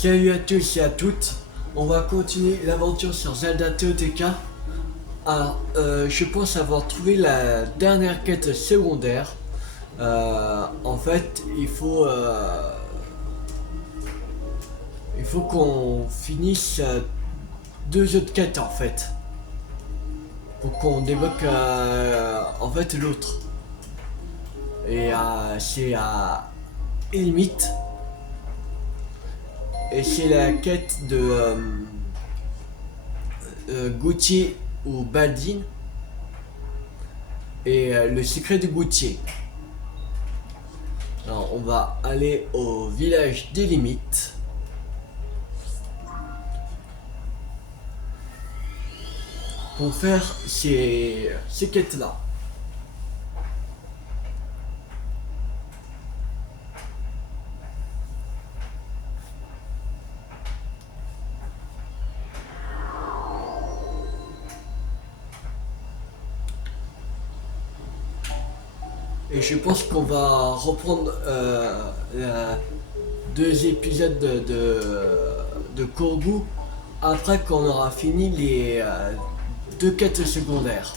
Salut à tous et à toutes, on va continuer l'aventure sur Zelda TOTK. Alors, je pense avoir trouvé la dernière quête secondaire. En fait, il faut qu'on finisse deux autres quêtes en fait. Pour qu'on débloque en fait l'autre. Et c'est à limite. Et c'est la quête de Gauthier ou Baldine. Et le secret de Gauthier. Alors on va aller au village des limites. Pour faire ces quêtes là. Et je pense qu'on va reprendre deux épisodes de Corgou après qu'on aura fini les deux quêtes secondaires.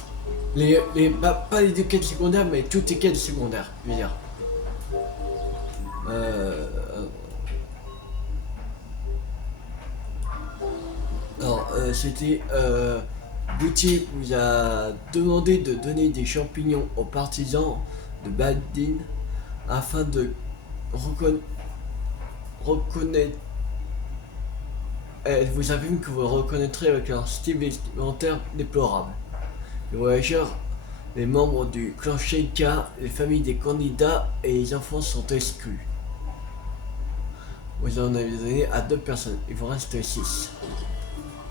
Pas les deux quêtes secondaires, mais toutes les quêtes secondaires, je veux dire. C'était Gauthier vous a demandé de donner des champignons aux partisans de Baldine afin de reconnaître. Elle vous affirme que vous reconnaîtrez avec leur style vestimentaire déplorable. Les voyageurs, les membres du clan Sheikah, les familles des candidats et les enfants sont exclus. Vous en avez donné à 2 personnes, il vous reste 6.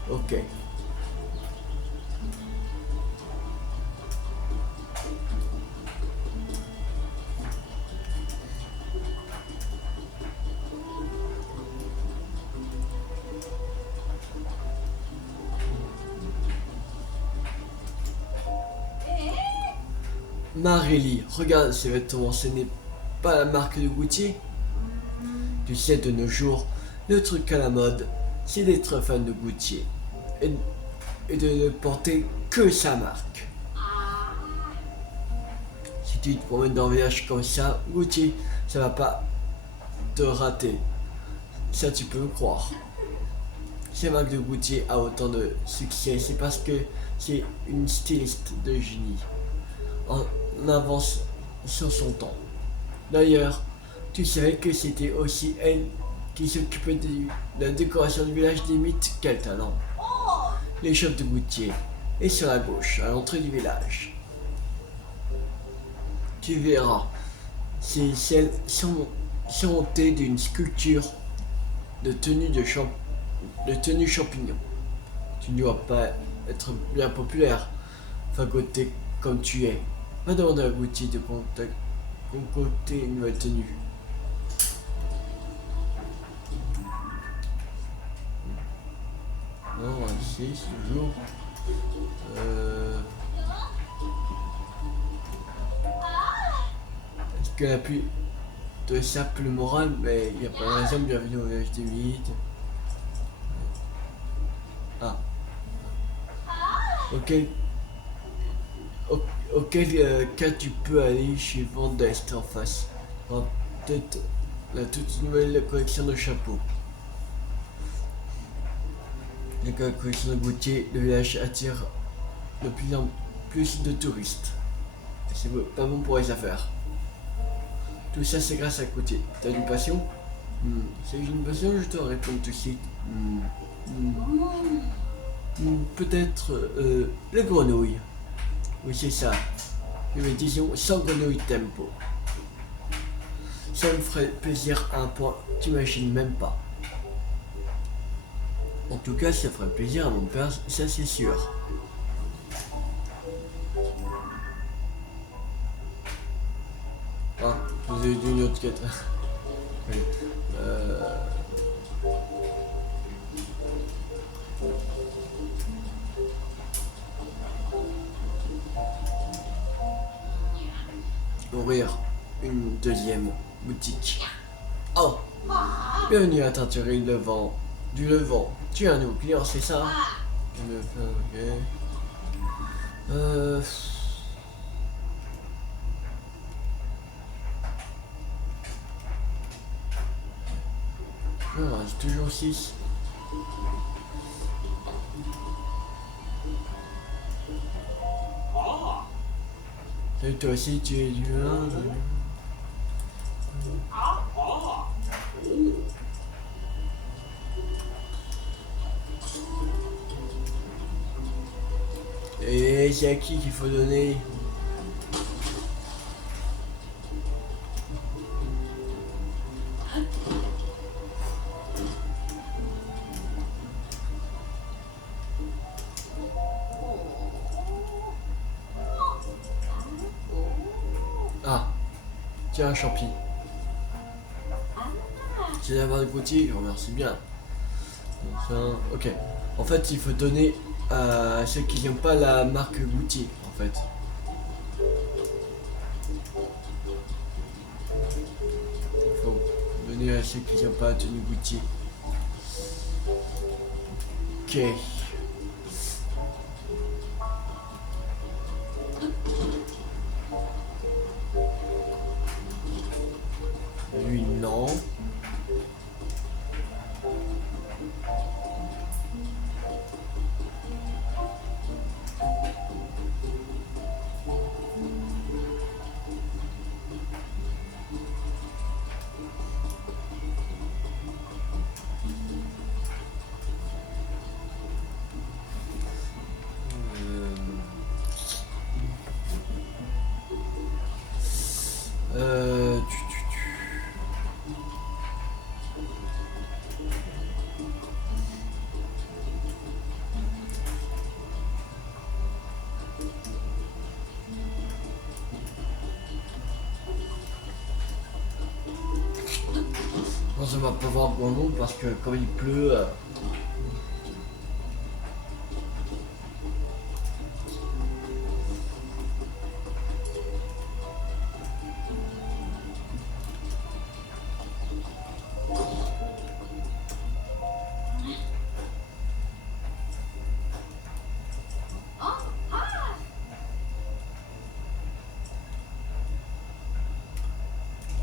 Ok. Marélie, regarde ces vêtements, ce n'est pas la marque de Gauthier. Tu sais, de nos jours, le truc à la mode, c'est d'être fan de Gauthier et de ne porter que sa marque. Si tu te promènes dans le village comme ça, Gauthier, ça va pas te rater. Ça, tu peux me croire. Si la marque de Gauthier a autant de succès, c'est parce que c'est une styliste de génie. En avance sur son temps. D'ailleurs, tu savais que c'était aussi elle qui s'occupait de la décoration du village des mythes. Quel talent! L'échoppe de Gauthier est sur la gauche, à l'entrée du village. Tu verras, c'est celle surmontée d'une sculpture de tenue champignon. Tu ne dois pas être bien populaire, fagoté comme tu es. Va demander à Gauthier de concocter une nouvelle tenue. Non, c'est toujours. Est-ce qu'elle a pu te saper le moral? Mais il n'y a pas de raison, bienvenue au village des mythes. Ah. Ok. Auquel cas tu peux aller chez Vendeste en face. Peut-être la toute nouvelle collection de chapeaux. La collection de Gauthier, le village attire de plus en plus de touristes. C'est pas bon pour les affaires. Tout ça c'est grâce à Gauthier. T'as une passion? Si j'ai une passion, je te réponds tout de suite. Peut-être les grenouilles. Oui, c'est ça. Mais disons sans grenouille tempo. Ça me ferait plaisir à un point, t'imagines même pas. En tout cas, ça ferait plaisir à mon père, ça c'est sûr. Ah, vous avez une autre quête. Ouvrir une deuxième boutique. Oh! Bienvenue à Teinturerie Le Vent du Levant. Tu es un nouveau client, c'est ça? Ok. Il en reste toujours 6. Et toi aussi, tu es du 1. Et c'est à qui qu'il faut donner? Ah, tiens, un champi. C'est la barre de Gauthier, je vous remercie bien. Ok. En fait, il faut donner à ceux qui n'ont pas la marque Gauthier, en fait. Il faut donner à ceux qui n'ont pas la tenue Gauthier. Ok. Lui, non. Euh... tu- tu- tu. Bon, ça va pas voir grand monde parce que quand il pleut...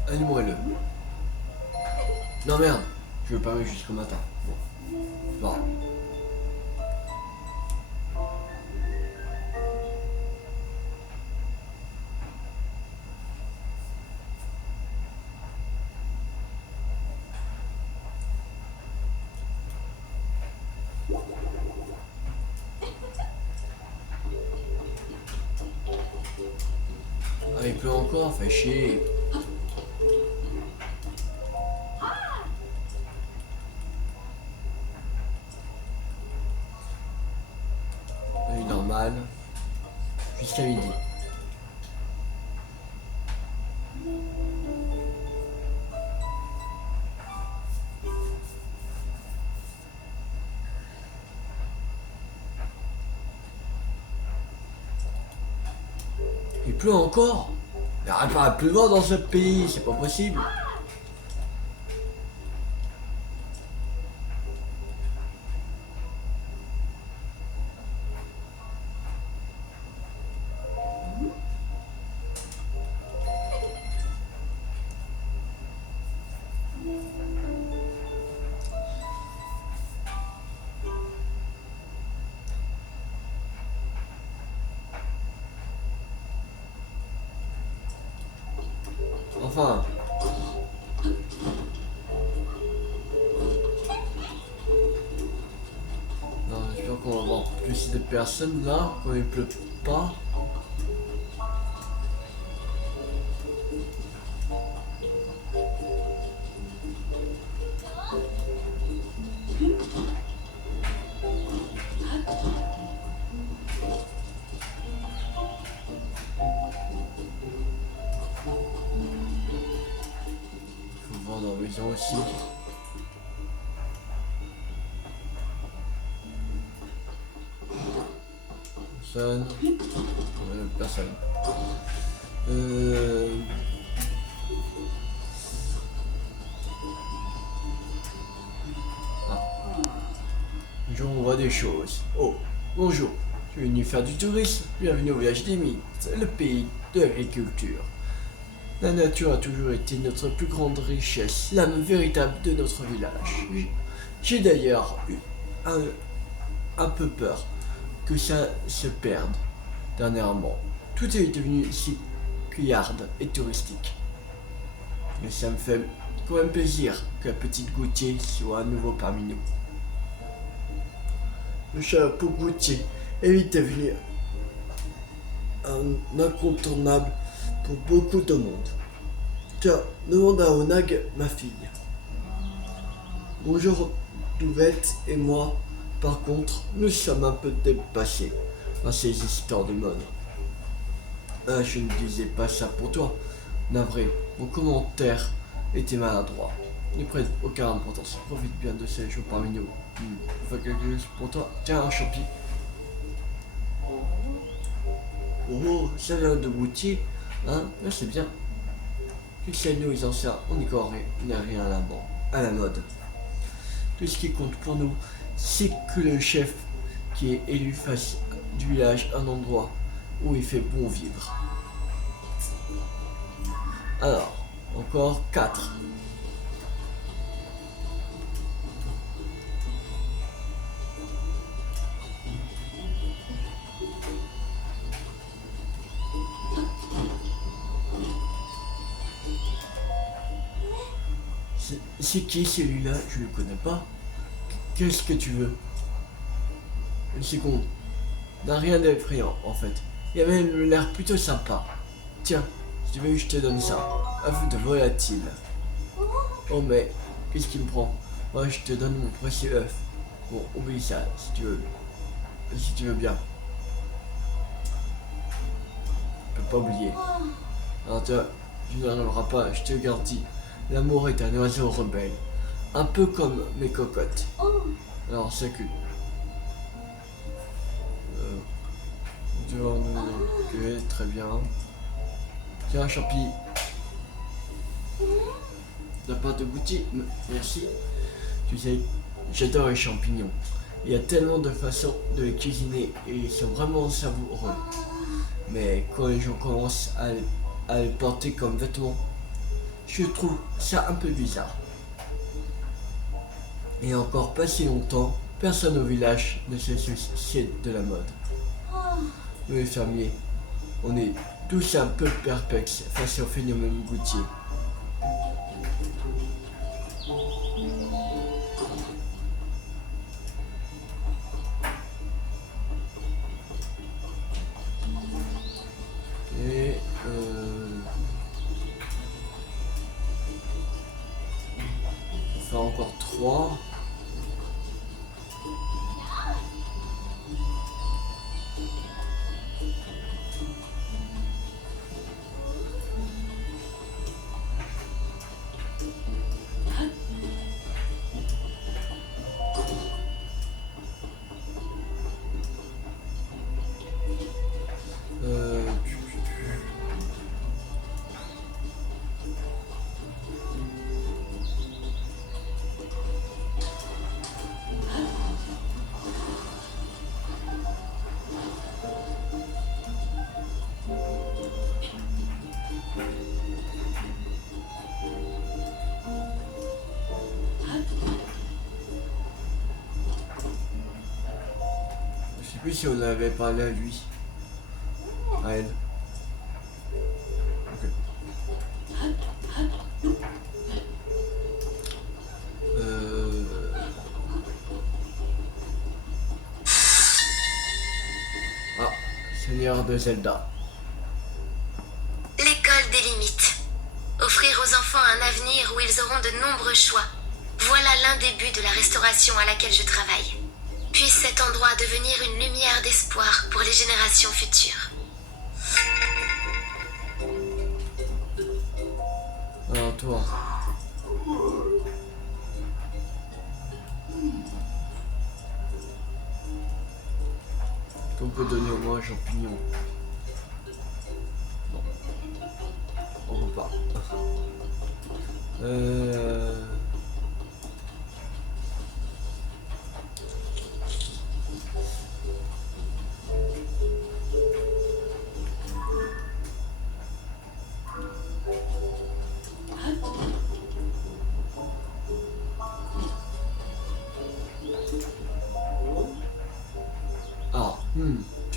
Animaux-le. Non merde, je veux pas aller jusqu'au matin. Bon. Bon. Ah, il pleut encore, fait chier. Nuit normale. Jusqu'à midi. Il pleut encore. Il arrête pas de pleuvoir dans ce pays, c'est pas possible. Enfin. Non, j'espère qu'on va avoir plus de personnes là, quand il pleut pas. Faut voir dans la maison aussi. Personne. Personne. jour on voit des choses. Oh, bonjour, je suis venu faire du tourisme. Bienvenue au village des mythes, le pays de l'agriculture. La nature a toujours été notre plus grande richesse, l'âme véritable de notre village. J'ai d'ailleurs eu un peu peur que ça se perde dernièrement. Tout est devenu si criarde et touristique. Et ça me fait quand même plaisir que la petite Gauthier soit à nouveau parmi nous. Le chapeau Gauthier est vite devenu un incontournable pour beaucoup de monde. Tiens, demande à Onag, ma fille. Bonjour, Douvette et moi, par contre, nous sommes un peu dépassés par ces histoires de mode. Je ne disais pas ça pour toi. Navré, mon commentaire était maladroit. Ne prête aucune importance. Profite bien de ces jours parmi nous. Fais quelque chose pour toi. Tiens, un champi. Oh, ça vient de Gauthier. Hein? Là, c'est bien. Tu sais, nous, les anciens, on n'y connaît rien à la mode. Tout ce qui compte pour nous, c'est que le chef qui est élu fasse du village un endroit où il fait bon vivre. Alors, encore 4. C'est qui celui-là? Je le connais pas. Qu'est-ce que tu veux? Une seconde. N'a rien d'effrayant en fait. Il avait l'air plutôt sympa. Tiens, si tu veux que je te donne ça. Œuf de volatile. Oh mais, qu'est-ce qui me prend? Moi je te donne mon précieux œuf. Bon, oublie ça si tu veux. Si tu veux bien. Je peux pas oublier. Alors toi, tu n'en auras pas, je te garantis. L'amour est un oiseau rebelle. Un peu comme mes cocottes. Alors c'est que... Ok, très bien. Tiens, un champi. De la part de Gauthier, merci. Tu sais, j'adore les champignons. Il y a tellement de façons de les cuisiner et ils sont vraiment savoureux. Mais quand les gens commencent à les porter comme vêtements, je trouve ça un peu bizarre. Et encore pas si longtemps, personne au village ne se souciait de la mode. Nous les fermiers, on est tous un peu perplexes face au phénomène Gauthier. Et on fait encore 3. Je sais plus si on avait parlé à lui. À elle. Ok. Ah, Seigneur de Zelda. L'école des limites. Offrir aux enfants un avenir où ils auront de nombreux choix. Voilà l'un des buts de la restauration à laquelle je travaille. Puisse cet endroit devenir une lumière d'espoir pour les générations futures. Alors toi. On peut donner au moins un champignon. Non. On peut pas.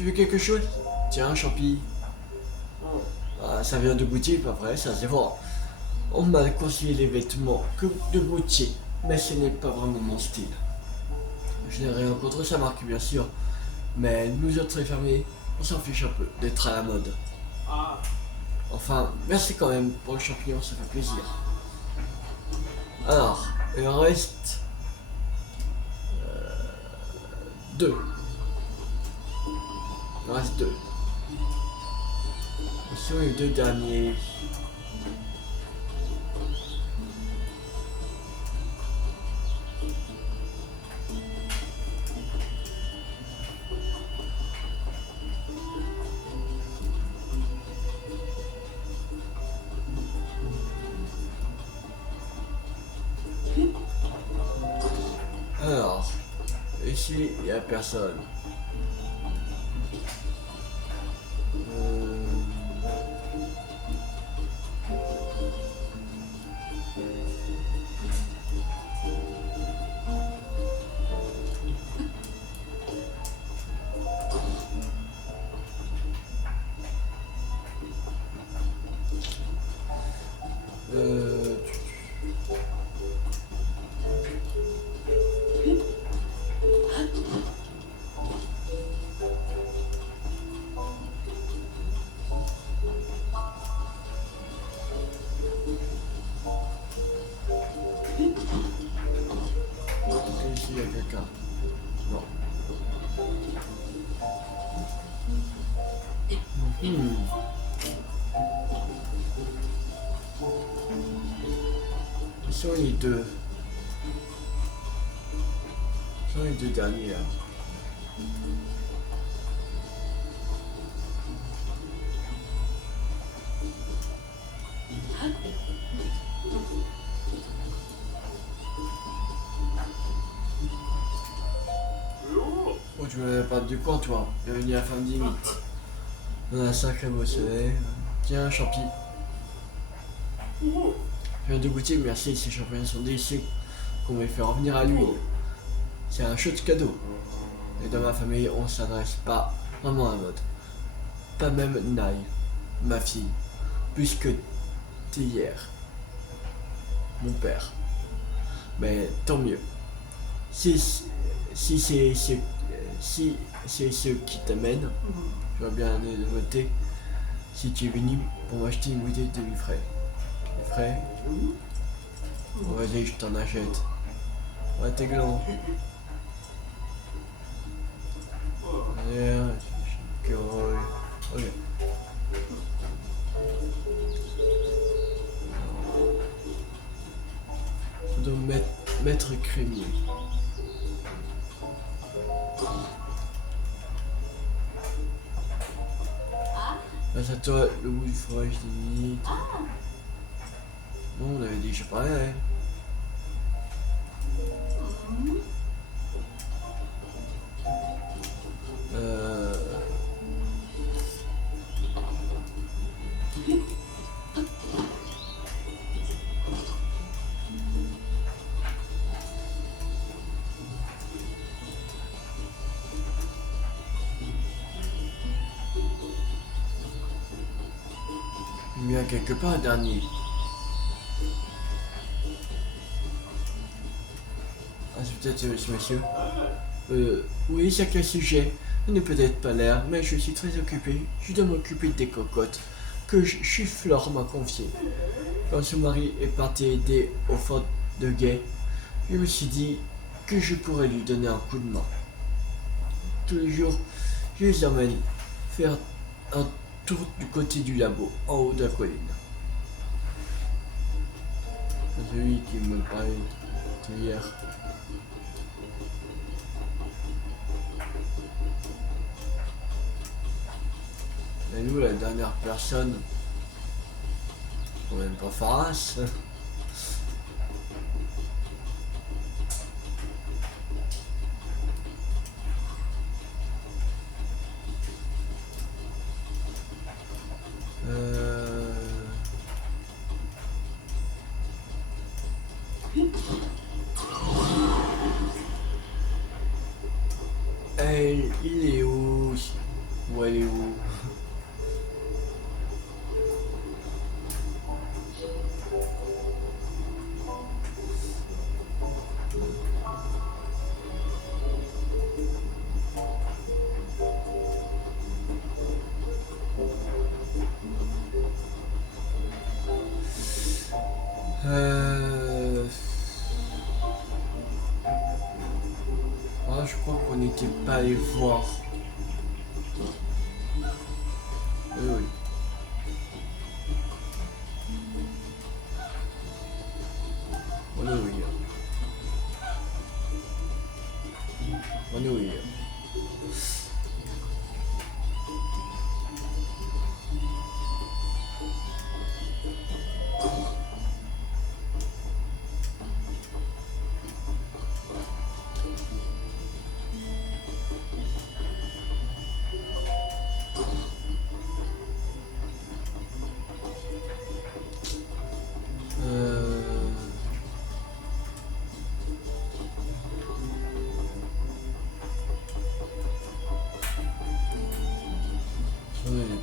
Tu veux quelque chose? Tiens, Champi. Ah, ça vient de Gucci, pas vrai, ça c'est vrai. On m'a conseillé les vêtements que de Gucci, mais ce n'est pas vraiment mon style. Je n'ai rien contre sa marque, bien sûr, mais nous autres fermiers, on s'en fiche un peu d'être à la mode. Enfin, merci quand même pour le champignon, ça fait plaisir. Alors, il en reste 2. Il en reste 2. Ce sont les 2 derniers. Alors, ici, il n'y a personne. Ici, il y a quelqu'un. Non. Ils sont les 2. Ils sont les 2 derniers. Oh, tu m'avais pas du coin, toi. Bienvenue à la fin de limite. On a un sacré beau soleil. Tiens, Champi. Je viens de goûter, merci, ces champignons sont délicieux. Qu'on va faire revenir à l'huile. C'est un chouette cadeau. Et dans ma famille, on s'adresse pas vraiment à la mode. Pas même Nai, ma fille. Puisque t'es hier. Mon père. Mais tant mieux. Si c'est ce qui t'amène, je vais bien le noter. Si tu es venu pour m'acheter une bouteille de frais. Les frais. Bon, vas-y, je t'en achète. Ouais, t'es gland. Ok. Je dois mettre crémier. Grâce à toi, le goût du fromage limite. Non, on avait dit, je sais pas, ouais. Il y a quelque part un dernier. Ah, c'est peut-être ce monsieur. Oui, c'est quel sujet? Ce n'est peut-être pas l'air, mais je suis très occupé. Je dois m'occuper des cocottes que Chiffleur m'a confiées. Quand son mari est parti aider au fort de guet, je me suis dit que je pourrais lui donner un coup de main. Tous les jours, je les emmène faire un tour du côté du labo, en haut de la colline. C'est celui qui me parlait hier. Et nous, la dernière personne, quand même pas Faras. Il est où? Ah, je crois qu'on n'était pas allé voir. Oui, oui. On est oui. On est oui.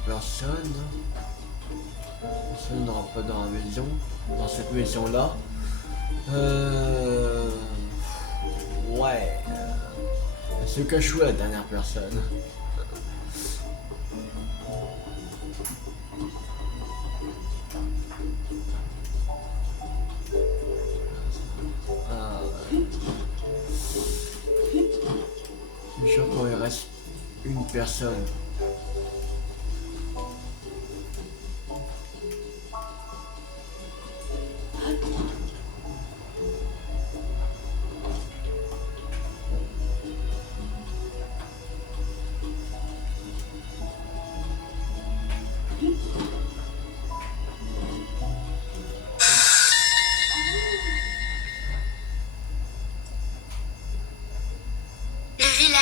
Personne. Personne n'aura pas dans la maison. Dans cette maison-là. Ouais. Elle se cache où la dernière personne? Ah, ouais. Je suis sûr qu'il reste une personne.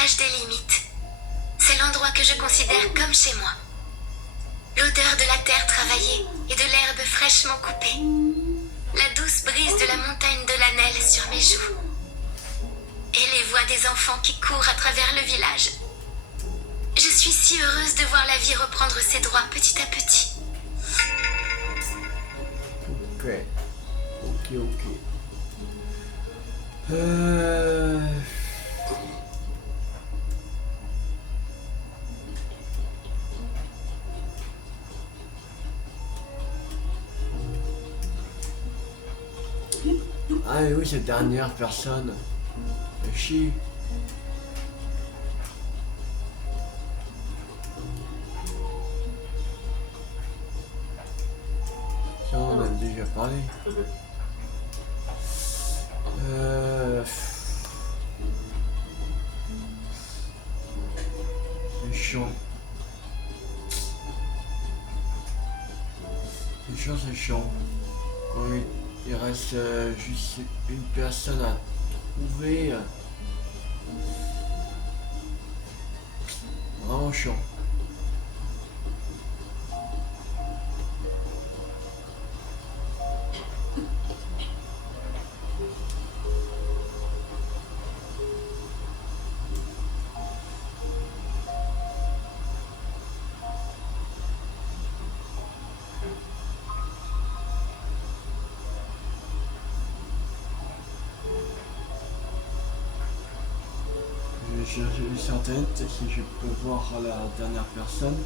Des limites. C'est l'endroit que je considère comme chez moi. L'odeur de la terre travaillée et de l'herbe fraîchement coupée. La douce brise de la montagne de l'Annelle sur mes joues. Et les voix des enfants qui courent à travers le village. Je suis si heureuse de voir la vie reprendre ses droits petit à petit. Ok. Ah oui, cette dernière personne. Chie. Ça, on a déjà parlé. C'est chiant. C'est chiant. Quand il reste juste une personne à trouver. Vraiment chiant. Je vais chercher sur internet si je peux voir la dernière personne.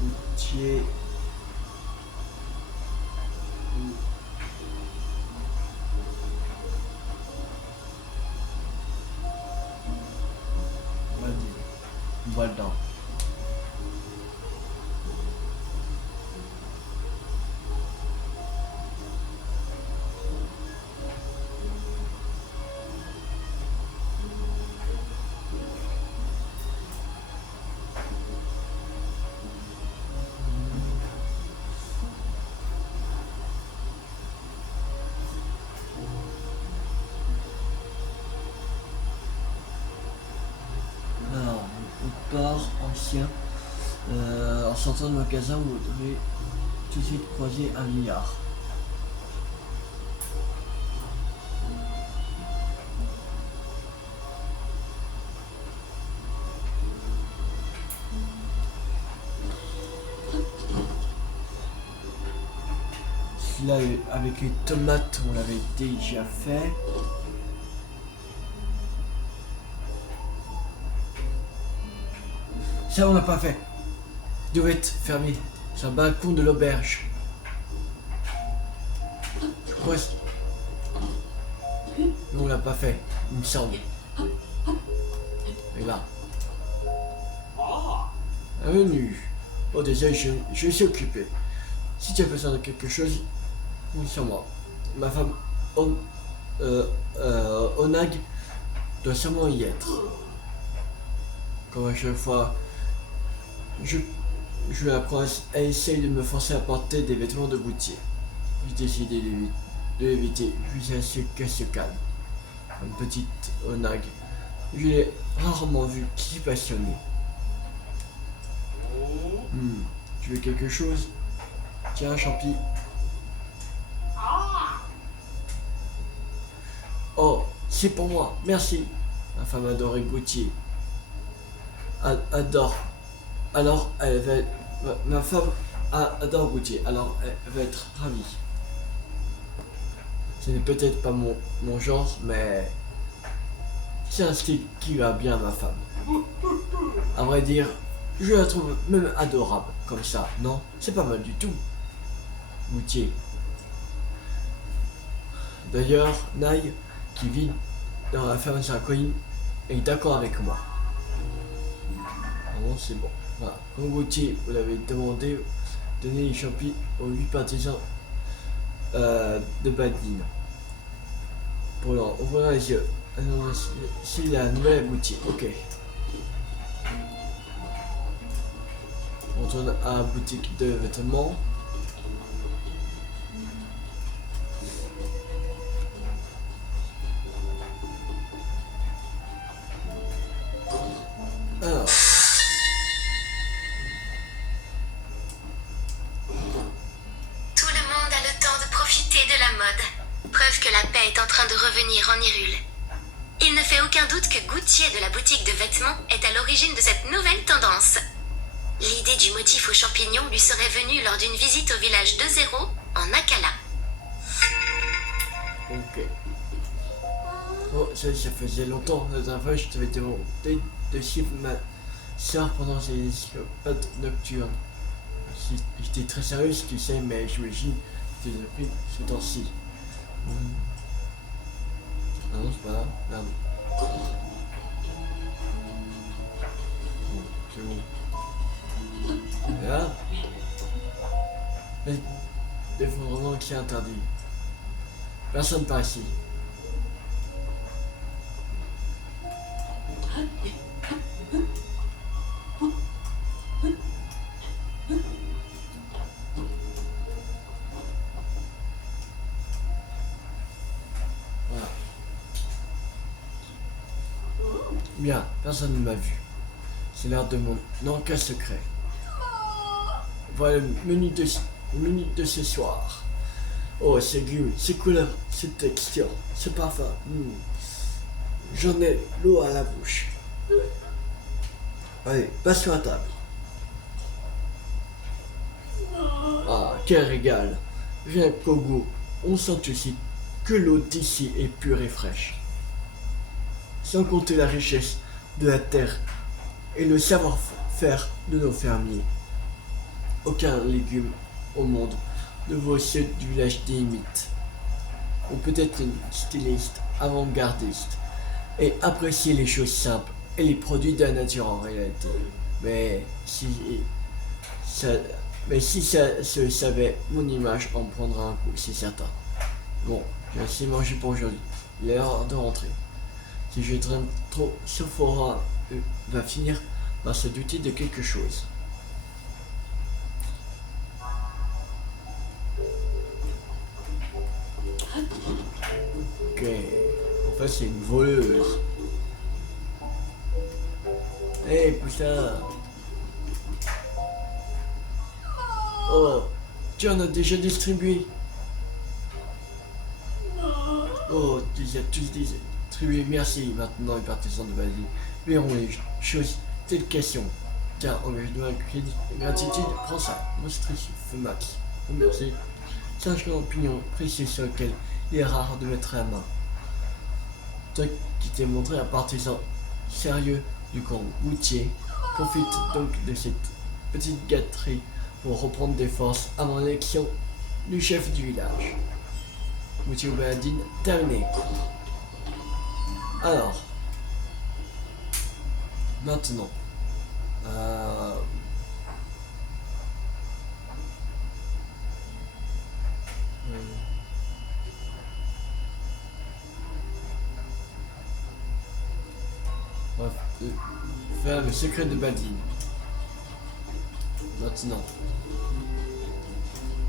Boutier. Voilà. Alors, on part ancien. En sortant de magasin, vous devez tout de suite croiser un milliard. Celui-là, avec les tomates, on l'avait déjà fait. Ça, on l'a pas fait. Devait être fermé. C'est un balcon de l'auberge. Je crois. Non, on l'a pas fait, il me semble. Et là. Bienvenue. Oh, déjà, je suis occupé. Si tu as besoin de quelque chose, oui, sur moi. Ma femme, Onag, doit sûrement y être. Comme à chaque fois, je la croise, elle essaye de me forcer à porter des vêtements de boutier. J'ai décidé de l'éviter jusqu'à ce qu'elle se calme. Une petite Onag, je l'ai rarement vue si passionnée. Tu veux quelque chose? Tiens, champi. Oh, c'est pour moi, merci. Ma femme adorait Gauthier. Adore. Alors, elle va. Ma femme adore Gauthier, alors elle va être ravie. Ce n'est peut-être pas mon genre, mais c'est un style qui va bien à ma femme. À vrai dire, je la trouve même adorable, comme ça, non? C'est pas mal du tout. Gauthier. D'ailleurs, Naï, qui vit dans la ferme de sa colline, est d'accord avec moi. Bon, c'est bon. Voilà. Comme Gauthier, vous l'avez demandé, donnez les champis aux 8 partisans de Badine. Pour leur ouvrir les yeux. C'est la nouvelle Gauthier. Ok. On retourne à la boutique de vêtements. Alors. Tout le monde a le temps de profiter de la mode. Preuve que la paix est en train de revenir en Hyrule. Il ne fait aucun doute que Gauthier de la boutique de vêtements est à l'origine de cette nouvelle tendance. L'idée du motif aux champignons lui serait venue lors d'une visite au village de Zéro, en Akala. Ok. Oh, ça faisait longtemps. La dernière fois, je t'avais demandé de suivre ma soeur pendant ses escapades nocturnes. J'étais très sérieuse, tu sais, mais j'imagine que tu as pris ce temps-ci. Ah non, c'est pas là. Merde. Bon, c'est bon. Et là, mais l'effondrement qui est interdit. Personne par ici. Voilà. Bien, personne ne m'a vu. C'est l'heure de mon enquête secret. Voilà le menu de ce soir. Oh, ces goûts, ces couleurs, cette texture, ce parfum. J'en ai l'eau à la bouche. Allez, passe sur la table. Ah, quel régal. Rien qu'au goût, on sent aussi que l'eau d'ici est pure et fraîche. Sans compter la richesse de la terre et le savoir-faire de nos fermiers. Aucun légume au monde ne vaut ceux du village des Mythes. Ou peut-être une styliste avant-gardiste et apprécier les choses simples et les produits de la nature en réalité. Mais si ça se savait, mon image en prendra un coup, c'est certain. Bon, j'ai assez mangé pour aujourd'hui. Il est l'heure de rentrer. Si je traîne trop, Sophora va finir par se douter de quelque chose. Ok, en fait c'est une voleuse. Hé, Poussa. Oh, tu en as déjà distribué. Oh, tu les as tous distribués, merci. Maintenant les partisans de Valérie verront les choses telles qu'elles sont. Tiens, engage-moi gratitude, prends ça. Monstrus, feu max. Oh, merci. C'est un champignon précieux sur lequel il est rare de mettre la main. Toi qui t'es montré un partisan sérieux du camp Gauthier, profite donc de cette petite gâterie pour reprendre des forces avant l'élection du chef du village. Gucci ou Baladine, terminé. Alors, maintenant, on va faire le secret de Badine. Maintenant,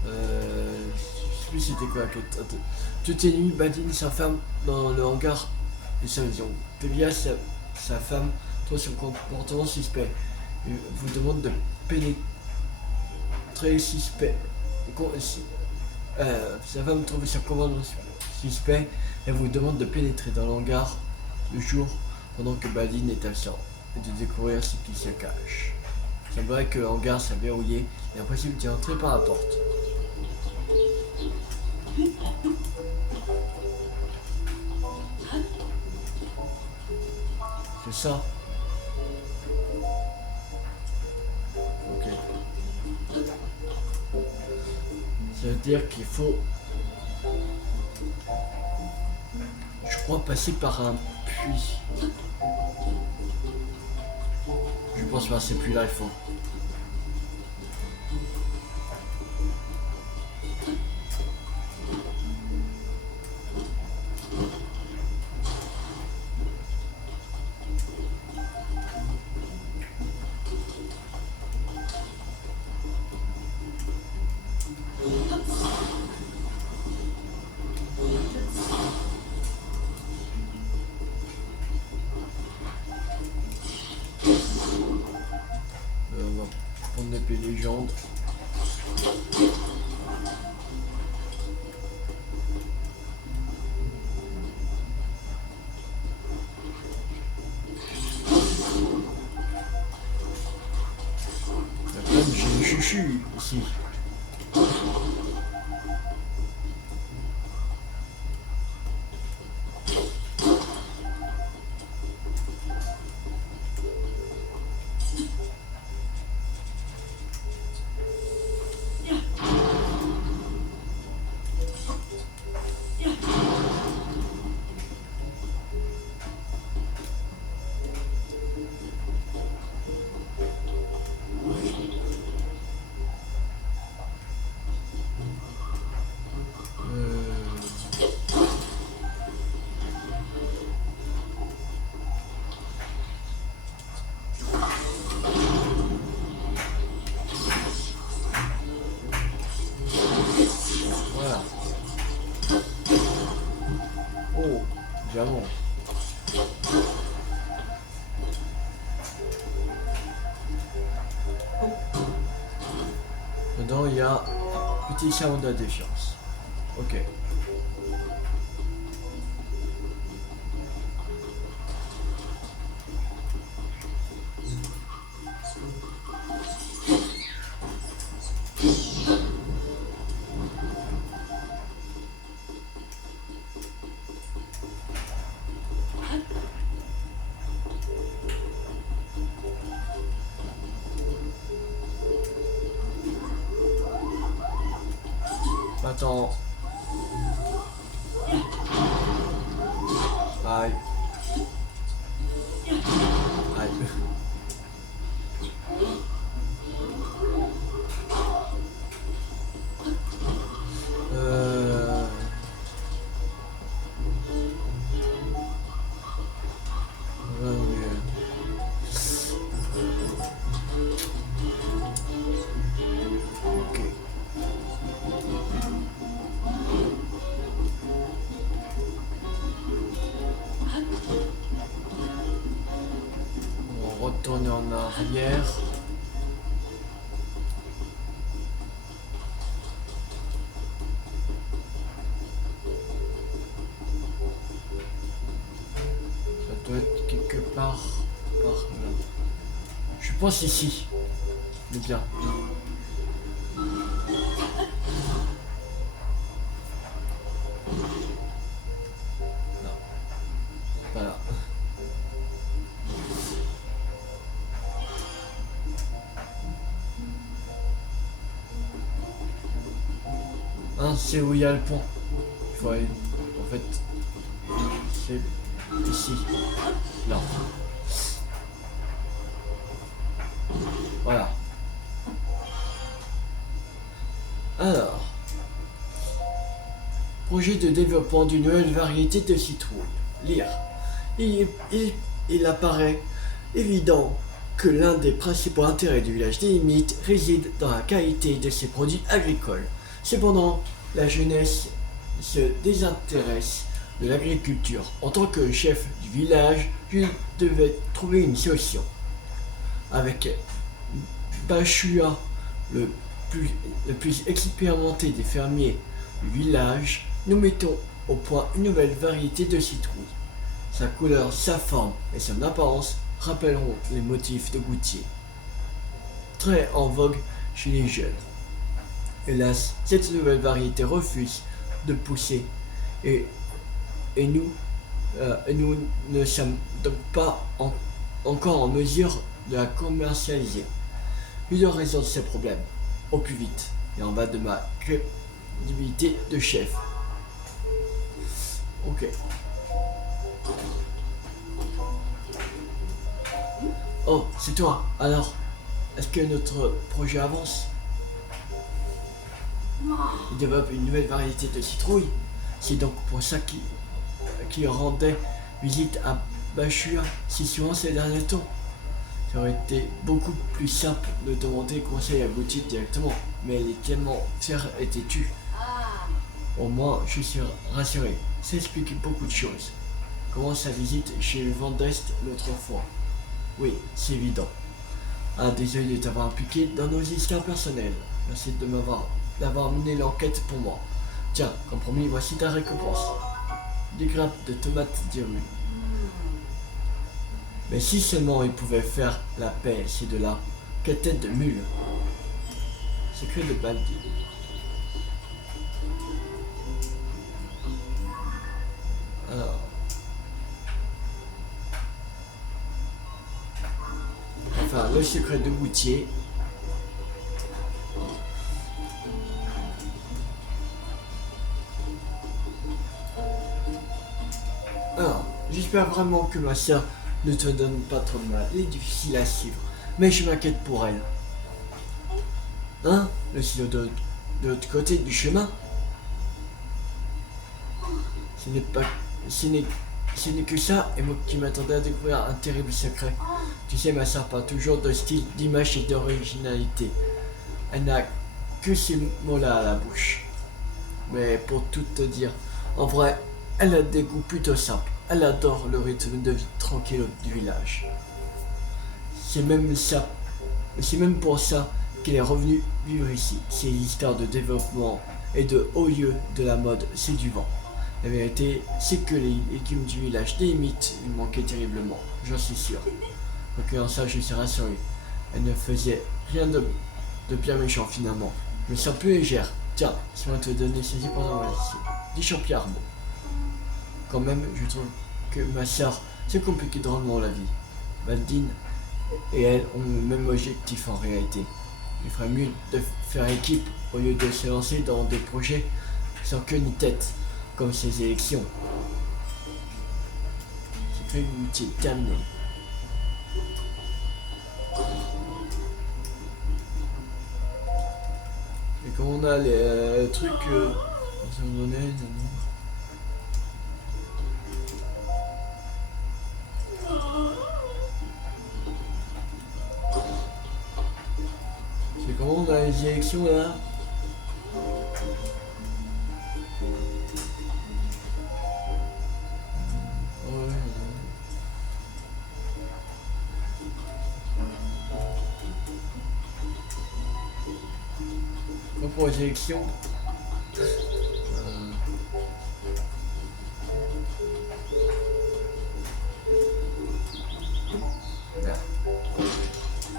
je sais plus c'était quoi la quête. Attends. Toutes les nuits, Badine s'enferme dans le hangar de sa maison. Tevia, sa femme, trouve son comportement suspect. Il vous demande de pénétrer suspect. Sa femme trouve son comportement suspect et vous demande de pénétrer dans le hangar le jour pendant que Badine est absent et de découvrir ce qui se cache. Il semblerait que le hangar soit verrouillé et impossible d'y entrer par la porte. C'est ça. Ok. Ça veut dire qu'il faut, je crois, passer par un puits. Je pense pas, c'est plus là, il faut. On va prendre l'épée légende. J'ai une chuchu ici. Voilà. Oh, diamant. Dedans, il y a petit chaos de la défiance. Ok. Attends. Aïe. Aïe. Ok. On retourne en arrière. Ça doit être quelque part par là. Je pense ici. Mais bien. Non. Voilà. c'est où il y a le pont. Il faut aller. En fait, c'est ici. Là. Voilà. Alors. Projet de développement d'une nouvelle variété de citrouilles. Lire. Il apparaît évident que l'un des principaux intérêts du village des Limites réside dans la qualité de ses produits agricoles. Cependant, la jeunesse se désintéresse de l'agriculture. En tant que chef du village, je devais trouver une solution. Avec Bachua, le plus expérimenté des fermiers du village, nous mettons au point une nouvelle variété de citrouille. Sa couleur, sa forme et son apparence rappelleront les motifs de goûtier. Très en vogue chez les jeunes. Hélas, cette nouvelle variété refuse de pousser et nous ne sommes donc pas encore en mesure de la commercialiser. Je dois résoudre ces problèmes au plus vite et en bas de ma crédibilité de chef. Ok. Oh, c'est toi. Alors, est-ce que notre projet avance? Il développe une nouvelle variété de citrouilles. C'est donc pour ça qu'il rendait visite à Bachua si souvent ces derniers temps. Ça aurait été beaucoup plus simple de demander conseil à Gauthier directement, mais elle est tellement fière et têtue. Au moins, je suis rassuré. Ça explique beaucoup de choses. Comment sa visite chez le Vent d'Est l'autre fois? Oui, c'est évident. Ah, désolé de t'avoir impliqué dans nos histoires personnelles. Merci d'avoir mené l'enquête pour moi. Tiens, comme promis, voici ta récompense. Des grappes de tomates d'Iru. Mais si seulement il pouvait faire la paix, ces deux-là. Quelle tête de mule. Secret de Baldin. Alors. Enfin, le secret de Goutier. Alors, j'espère vraiment que ma soeur ne te donne pas trop de mal. Elle est difficile à suivre, mais je m'inquiète pour elle. Hein? Le silo de l'autre côté du chemin? Ce n'est que ça, et moi qui m'attendais à découvrir un terrible secret. Tu sais, ma soeur parle toujours de style, d'image et d'originalité. Elle n'a que ces mots-là à la bouche. Mais pour tout te dire, en vrai, elle a des goûts plutôt simples. Elle adore le rythme de vie tranquille du village. C'est même pour ça qu'elle est revenue vivre ici. Ces histoires de développement et de haut lieu de la mode, c'est du vent. La vérité, c'est que les légumes du village des Limites lui manquaient terriblement, j'en suis sûr. Donc en ça, je suis rassuré. Elle ne faisait rien de bien méchant finalement. Je me sens plus légère. Tiens, laisse-moi te donner ceci pendant ma visite. 10 champignons. Quand même, je trouve que ma soeur, c'est compliqué drôlement la vie. Baldine et elle ont le même objectif en réalité. Il ferait mieux de faire équipe au lieu de se lancer dans des projets sans queue ni tête, comme ces élections. C'est fait Goutier terminé. Et quand on a les trucs, ça me donnait, c'est comment on a les élections là? Pour les élections.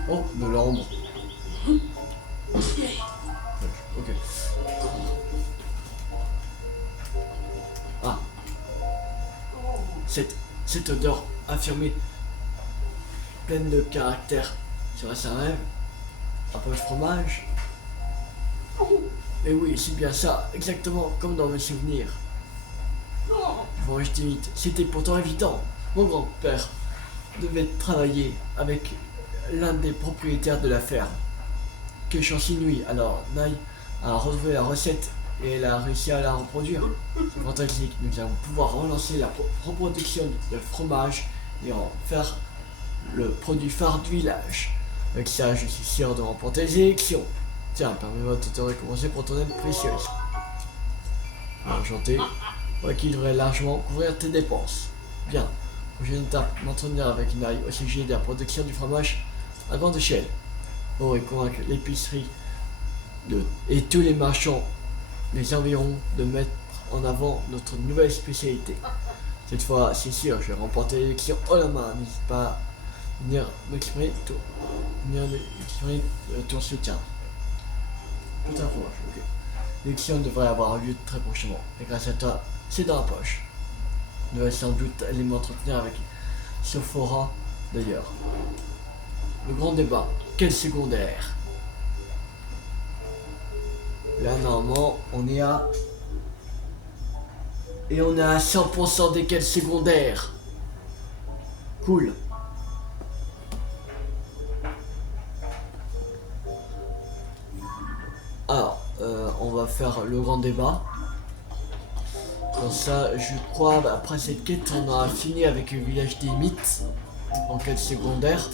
Oh, de l'ombre. Ok. Ah. Cette odeur affirmée, pleine de caractère. Serait-ce un rêve? Un peu de fromage? Et oui, c'est bien ça, exactement comme dans mes souvenirs. Bon, je t'imite. C'était pourtant évident. Mon grand-père devait travailler avec l'un des propriétaires de la ferme. Quelle chance inouïe. Alors, Nai a retrouvé la recette et elle a réussi à la reproduire. C'est fantastique. Nous allons pouvoir relancer la reproduction de fromage et en faire le produit phare du village. Avec ça, je suis sûr de remporter les élections. Tiens, permets-moi de te récompenser pour ton aide précieuse. Enchanté. Ouais, qui devrait largement couvrir tes dépenses. Bien. Prochaine étape, m'entretenir avec une aille au sujet de la production du fromage à grande échelle. Pour convaincre l'épicerie et tous les marchands des environs de mettre en avant notre nouvelle spécialité. Cette fois, c'est sûr, je vais remporter l'élection haut la main. N'hésite pas à venir m'exprimer ton soutien. Tout un fromage, ok. L'élection devrait avoir lieu très prochainement. Et grâce à toi, c'est dans la poche. Je devrais sans doute aller m'entretenir avec Sophora d'ailleurs. Le grand débat, quel secondaire? Là normalement on est à... Et on est à 100% des quels secondaires. Cool. Alors, on va faire le grand débat. Comme ça, je crois, après cette quête, on aura fini avec le village des mythes en quête secondaire.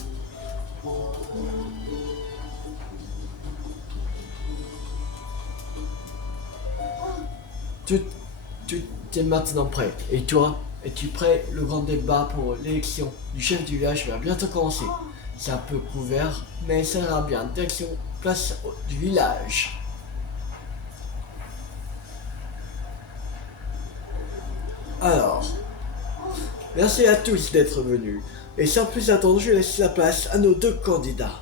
Tu es maintenant prêt. Et toi, es-tu prêt? Le grand débat pour l'élection du chef du village va bientôt commencer. C'est un peu couvert, mais ça ira bien. Direction, place du village. Alors, merci à tous d'être venus. Et sans plus attendre, je laisse la place à nos deux candidats.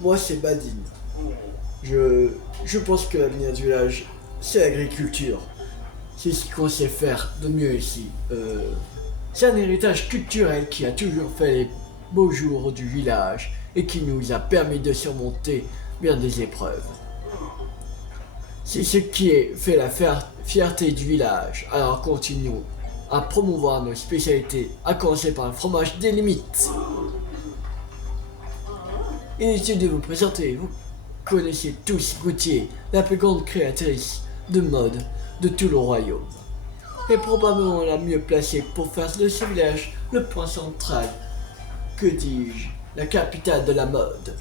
Moi c'est Badine. Je pense que l'avenir du village, c'est l'agriculture. C'est ce qu'on sait faire de mieux ici. C'est un héritage culturel qui a toujours fait les beaux jours du village et qui nous a permis de surmonter bien des épreuves. C'est ce qui fait la fierté du village. Alors continuons à promouvoir nos spécialités, à commencer par le fromage des limites. Inutile de vous présenter, vous connaissez tous Gauthier, la plus grande créatrice de mode de tout le royaume. Et probablement la mieux placée pour faire de ce village le point central, que dis-je, la capitale de la mode.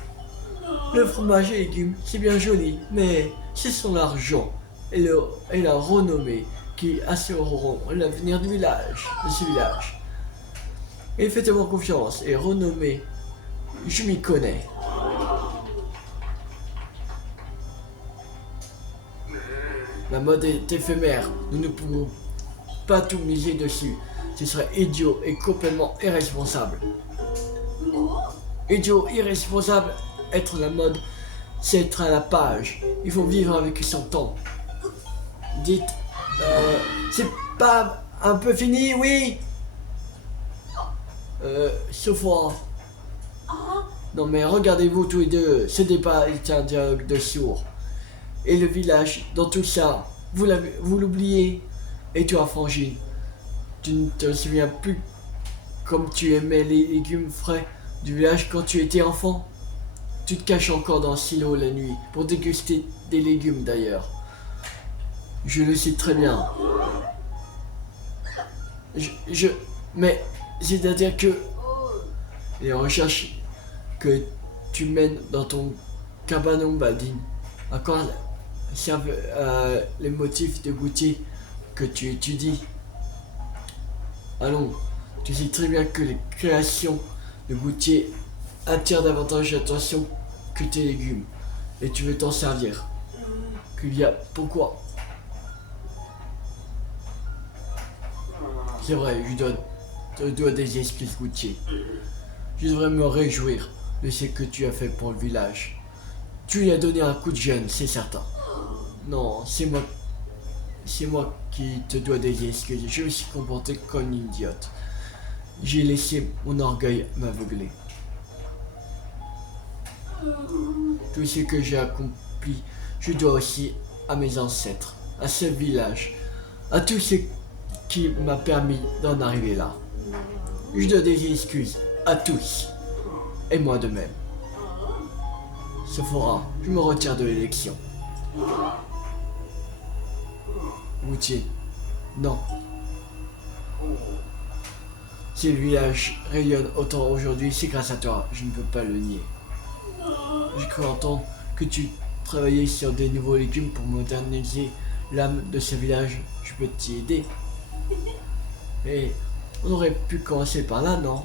Le fromage et légumes, c'est bien joli, mais c'est son argent et la renommée qui assureront l'avenir du village, de ce village. Et faites-moi confiance, et renommée, je m'y connais. La mode est éphémère, nous ne pouvons pas tout miser dessus. Ce serait idiot et complètement irresponsable. Idiot, irresponsable, être la mode, c'est être à la page. Il faut vivre avec son temps. Dites, c'est pas un peu fini, oui? Sophia. Non mais regardez-vous tous les deux, ce débat est un dialogue de sourds. Et le village, dans tout ça, vous l'oubliez. Et toi, Frangine, tu ne te souviens plus comme tu aimais les légumes frais du village quand tu étais enfant? Tu te caches encore dans le silo la nuit pour déguster des légumes d'ailleurs. Je le sais très bien. Mais c'est-à-dire que les recherches que tu mènes dans ton cabanon, Badine, encore servent les motifs de Gauthier que tu étudies. Allons, tu sais très bien que les créations de Gauthier attirent davantage l'attention que tes légumes. Et tu veux t'en servir. Pourquoi? C'est vrai, je dois des excuses, Gauthier. Je devrais me réjouir de ce que tu as fait pour le village. Tu lui as donné un coup de jeune, c'est certain. Non, c'est moi qui te dois des excuses. Je me suis comporté comme une idiote. J'ai laissé mon orgueil m'aveugler. Tout ce que j'ai accompli, je dois aussi à mes ancêtres, à ce village, à tout ce qui m'a permis d'en arriver là. Je dois des excuses à tous, et moi de même. Sephora, je me retire de l'élection. Routier, non. Si le village rayonne autant aujourd'hui, c'est grâce à toi, je ne peux pas le nier. J'ai cru entendre que tu travaillais sur des nouveaux légumes pour moderniser l'âme de ce village. Je peux t'y aider. Et on aurait pu commencer par là, non?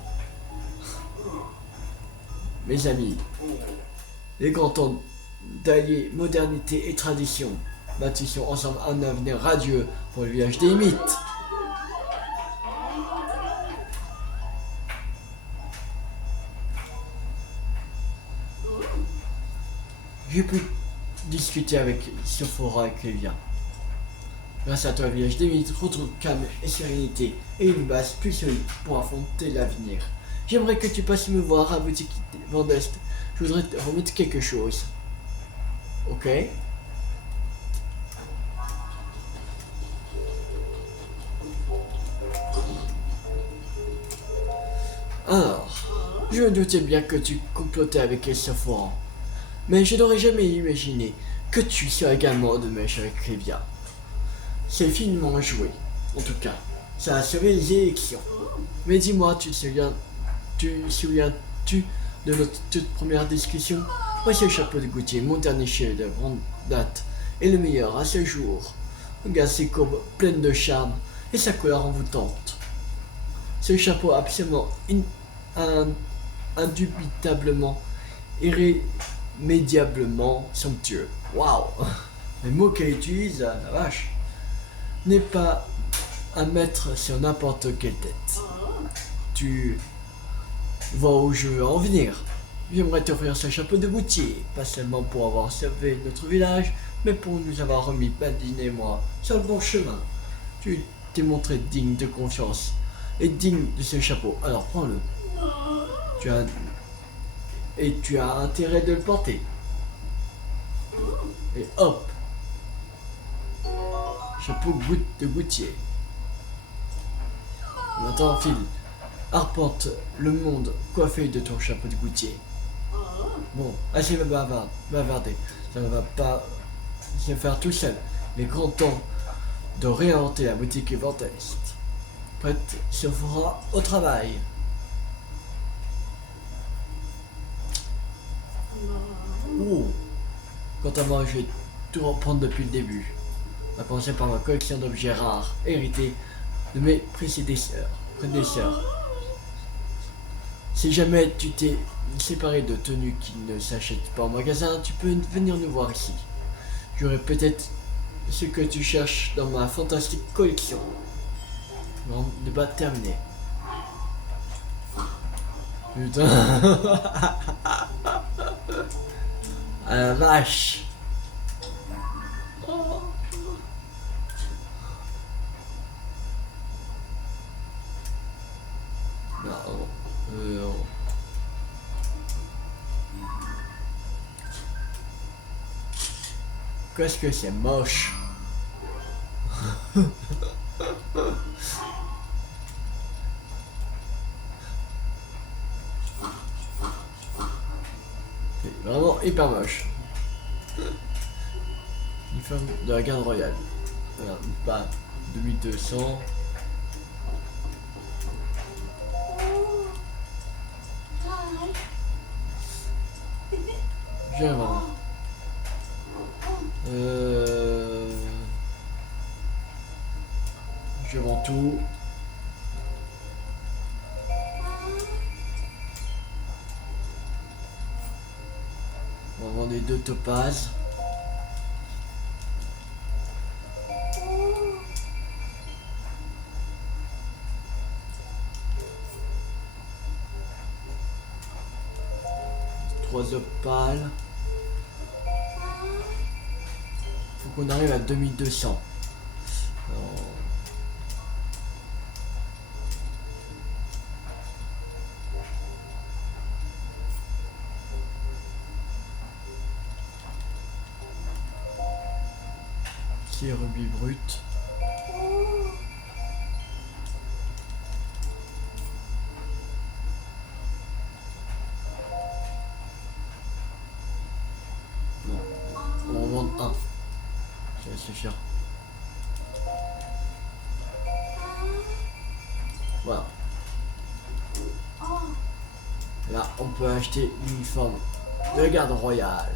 Mes amis, les grands temps d'allier modernité et tradition, bâtissons ensemble un avenir radieux pour le village des mythes. J'ai pu discuter avec Sephora et Clévia. Grâce à toi, le village des mythes retrouve calme et sérénité et une base plus solide pour affronter l'avenir. J'aimerais que tu passes me voir à boutique Vendeste. Je voudrais te remettre quelque chose. Ok? Alors, je me doutais bien que tu complotais avec Sephora. Mais je n'aurais jamais imaginé que tu sois également de mèche avec Clévia. C'est finement joué, en tout cas. Ça a sauvé les élections. Mais dis-moi, tu souviens-tu de notre toute première discussion? Voici le chapeau de Gauthier, mon dernier chef de grande date, et le meilleur à ce jour. Regarde ses courbes pleines de charme et sa couleur envoûtante. Ce chapeau absolument indubitablement irrémédiablement somptueux. Waouh! Les mots qu'elle utilise, la vache, n'est pas à mettre sur n'importe quelle tête. Tu vois où je veux en venir. J'aimerais t'offrir ce chapeau de Gauthier, pas seulement pour avoir sauvé notre village, mais pour nous avoir remis Badine et moi sur le bon chemin. Tu t'es montré digne de confiance et digne de ce chapeau, alors prends-le. Tu as intérêt de le porter. Et hop, chapeau de Gauthier. Maintenant, file, arpente le monde coiffé de ton chapeau de Gauthier. Bon, assez bavarder, ça ne va pas se faire tout seul. Il est grand temps de réinventer la boutique Vendeste. Prête se fera au travail. Oh. Quant à moi, je vais tout reprendre depuis le début. À commencer par ma collection d'objets rares, hérités de mes prédécesseurs. Si jamais tu t'es séparé de tenues qui ne s'achètent pas en magasin, tu peux venir nous voir ici. J'aurai peut-être ce que tu cherches dans ma fantastique collection. Non, débat terminé. Putain. Ah la vache. Non. Qu'est-ce que c'est moche. C'est vraiment hyper moche. Uniforme de la garde royale. Voilà, pas 2200. Je vais voir. Je vends tout. On va vendre les 2 topazes. Trois opales. Faut qu'on arrive à 2200. Alors... 6 rubis bruts. Non, on en vend un. Ça va suffire. Voilà. Là, on peut acheter l'uniforme de garde royale.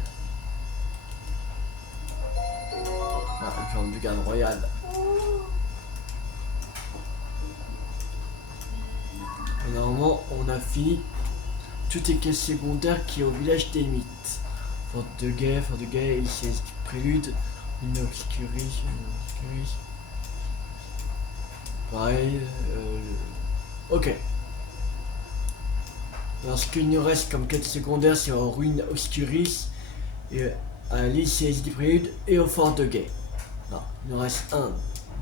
Voilà, l'uniforme de garde royale. Et normalement, on a fini toutes les quêtes secondaires qui est au village des mythes. Forte de guet, ici prélude, une obscurie. Pareil. Ok. Alors ce qu'il nous reste comme quête secondaire, c'est en ruine Obscuris, et à l'ICS du Prélude et au fort de Guet. Alors, il nous reste 1,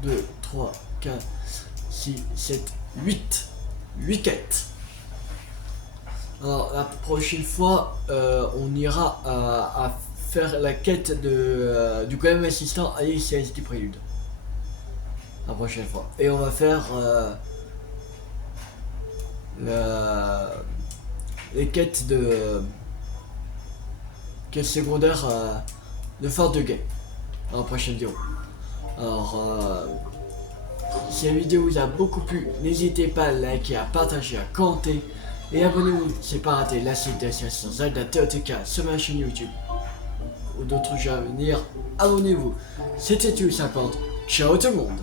2, 3, 4, 6, 7, 8. 8 quêtes. Alors la prochaine fois, on ira à faire la quête du golem assistant à l'ICS du Prélude. La prochaine fois. Et on va faire les quêtes quêtes secondaires de Fort de Guet dans la prochaine vidéo. Alors si la vidéo vous a beaucoup plu, n'hésitez pas à liker, à partager, à commenter et abonnez-vous, c'est pas raté la suite de l'association Zelda TOTK sur ma chaîne YouTube ou d'autres jeux à venir. Abonnez-vous. C'était Tu50. Ciao tout le monde.